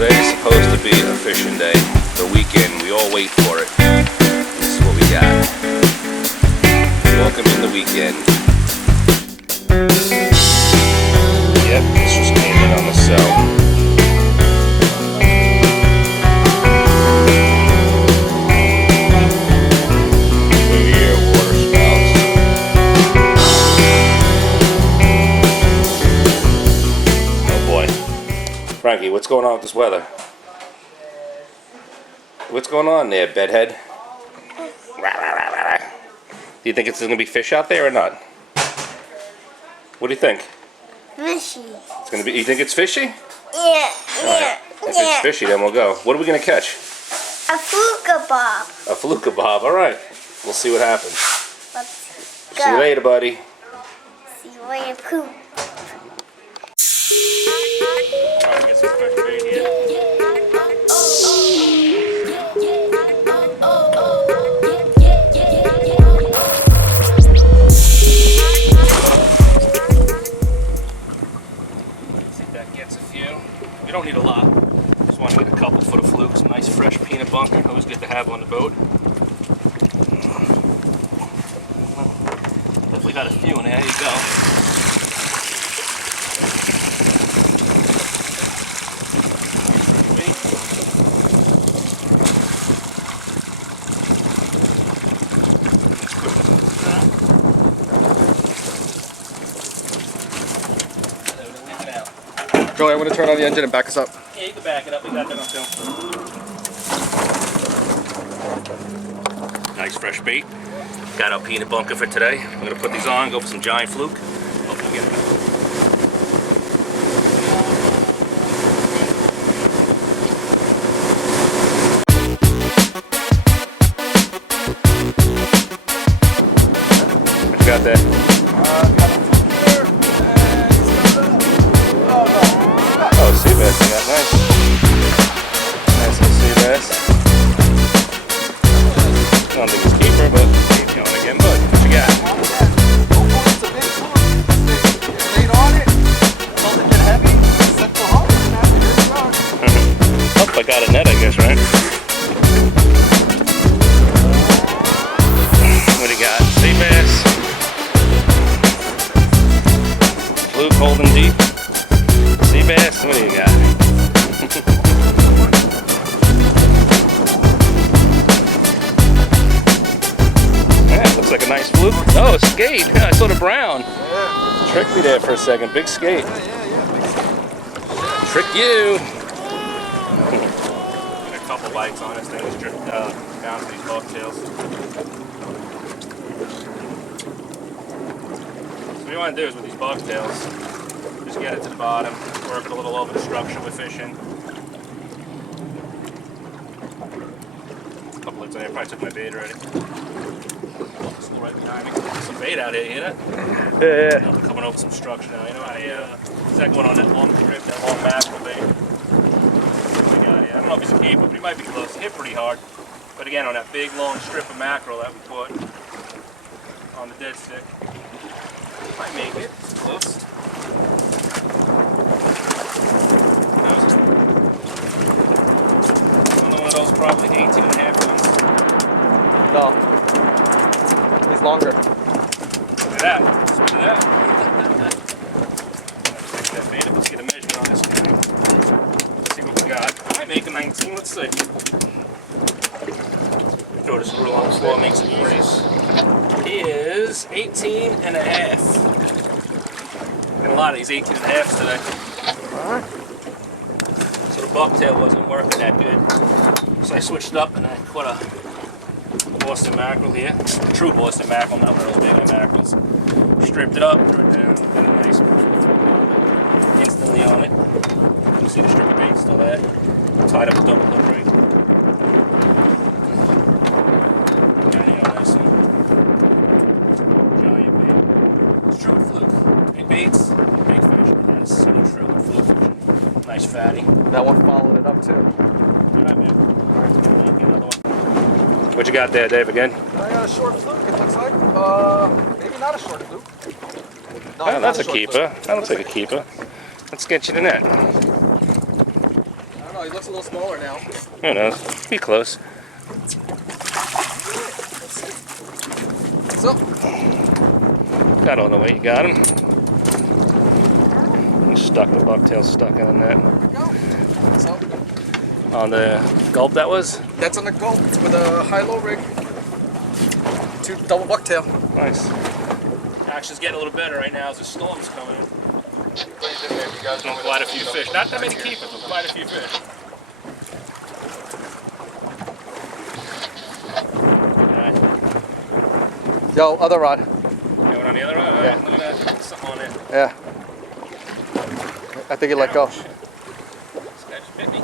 Today's supposed to be a fishing day, the weekend. We all wait for it. This is what we got. Welcome in the weekend. Yep, this just came in on the cell. Frankie, what's going on with this weather? What's going on there, bedhead? Do you think it's going to be fish out there or not? What do you think? Fishy. It's going to be. You think it's fishy? Yeah. Right. If it's fishy, then we'll go. What are we going to catch? A fluke bob. A fluke bob. All right. We'll see what happens. Let's go. See you later, buddy. See you later, poop. You don't need a lot. Just want to get a couple for the fluke. Some nice fresh peanut bunker. Always good to have on the boat. Definitely got a few in there. There you go. Joey, I'm going to turn on the engine and back us up. Yeah, you can back it up. We got that on film. Nice fresh bait. Got our peanut bunker for today. I'm going to put these on, go for some giant fluke. Hope we get it. What you got there? Oh, sea bass, I got nice. Nice little sea bass. I don't think it's keeper, but keep going again, bud. What you got? Oh, it's a big one. You laid on it, felt it get heavy, set the hook, and after here you go. Oh, I got a net, I guess, right? What do you got? Sea bass. Fluke holding deep. Sea bass, what do you got? Yeah, looks like a nice fluke. Oh, skate. I saw the brown. Yeah. Tricked me there for a second. Big skate. Yeah, big skate. Trick you. Got a couple bites on this thing. Just dripped down to these bucktails. So what you want to do is with these bucktails, just get it to the bottom, work it a little over the structure with fishing. A couple lids in there, probably took my bait already. Still right behind me. Some bait out here, you hear that? Yeah. I'm coming over some structure now. You know, is that going on that long strip, that long mackerel bait? I don't know if he's a keeper, but he might be close. He hit pretty hard. But again, on that big long strip of mackerel that we put on the dead stick. Might make it. It's close. Another one of those probably 18.5 ounces. No. He's longer. Look at that. Spit it out. Let's that bait up. Let's get a measurement on this guy. Let's see what we got. I might make a 19. Let's see. Throw this rule on the floor, makes it easy. Is 18.5. And a lot of these 18.5s today. Alright. So the bucktail wasn't working that good. So I switched up and I caught a Boston mackerel here. A true Boston mackerel, not one of those big mackerels. Stripped it up, threw it down, got a nice instantly on it. You can see the strip of bait still there. Tied up a double hook right. True fluke. Big baits, big fish. That's so true with fluke fishing. Nice fatty. That one followed it up too. Alright, man. Another one. What you got there, Dave, again? I got a short fluke, it looks like. Maybe not a short fluke. No, that's a keeper. That looks like a keeper. Let's get you the net. I don't know, Oh, he looks a little smaller now. Who knows? Be close. So, Got all the weight. You got him. You stuck the bucktail stuck in the net. there we go. So, On the gulp that was. that's on the gulp with a high-low rig. 2 double bucktail. Nice. Action's getting a little better right now as the storm's coming in. Quite a few fish. Not that many keepers, but quite a few fish. Alright. Yo, other rod. Got one on the other rod? Yeah. Look at that. Something on there. Yeah. I think he let go. This guy just bit me.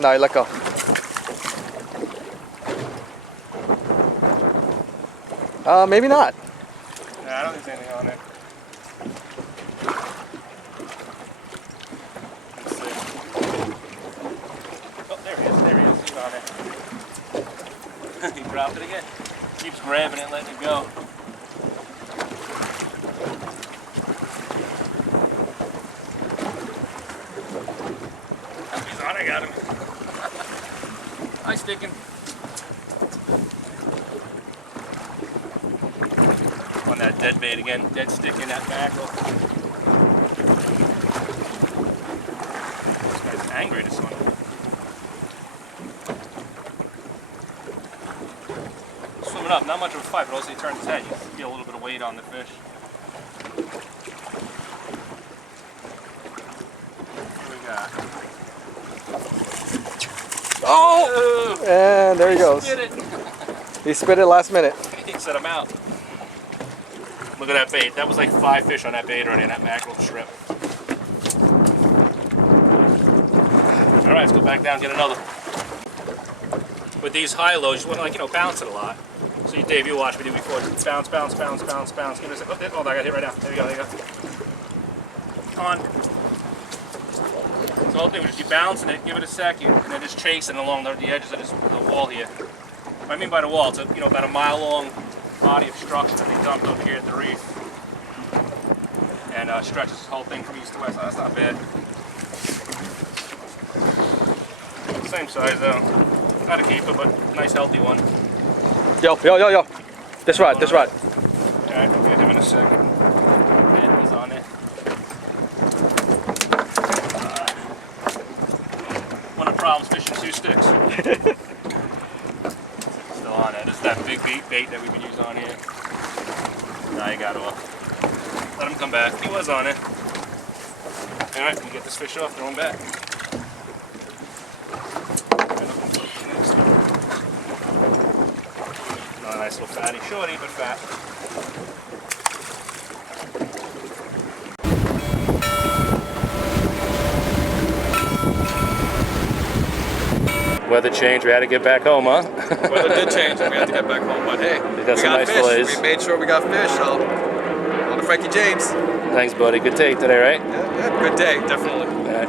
No, he let go. Maybe not. Nah, I don't think there's anything on there. Let's see. Oh, there he is. There he is. He's on there. He dropped it again. Keeps grabbing it, letting it go. He's on. I got him. Hi, sticking. On that dead bait again, dead stick in that mackerel. This guy's angry, this one. Swimming up, not much of a fight, but also he turns his head. You feel a little bit of weight on the fish. What do we got? Oh! And there he goes. Get it! He spit it last minute. He set him out. Look at that bait. That was like 5 fish on that bait already, on that mackerel shrimp. All right, let's go back down and get another. With these high lows, you want to, like, you know, bounce it a lot. So you, Dave, you watched me do before. Bounce, bounce, bounce, bounce, bounce. Give it a second. Oh, I got hit right now. There you go, there you go. Come on. So the whole thing was just you bouncing it, give it a second, and then just chasing along the edges of the wall here. What I mean by the wall, it's about a mile long body of structure that they dumped over here at the reef, and stretches this whole thing from east to west. Oh, that's not bad. Same size though. Not a keeper, but nice healthy one. Yo. This rod. All right, we'll get him in a second. Yeah, he's on there. One of the problems fishing 2 sticks. Still on it. This is that big bait that we've been using on here. Now you got off. Let him come back. He was on it. Alright, we get this fish off, throw him back. Not a nice little fatty. Shorty, but fat. Weather change, we had to get back home, huh? Weather did change and we had to get back home, but hey, We got some nice fish. fillets. We made sure we got fish, so on to Frankie James. Thanks, buddy. Good take today, right? Yeah, good day, definitely. All right.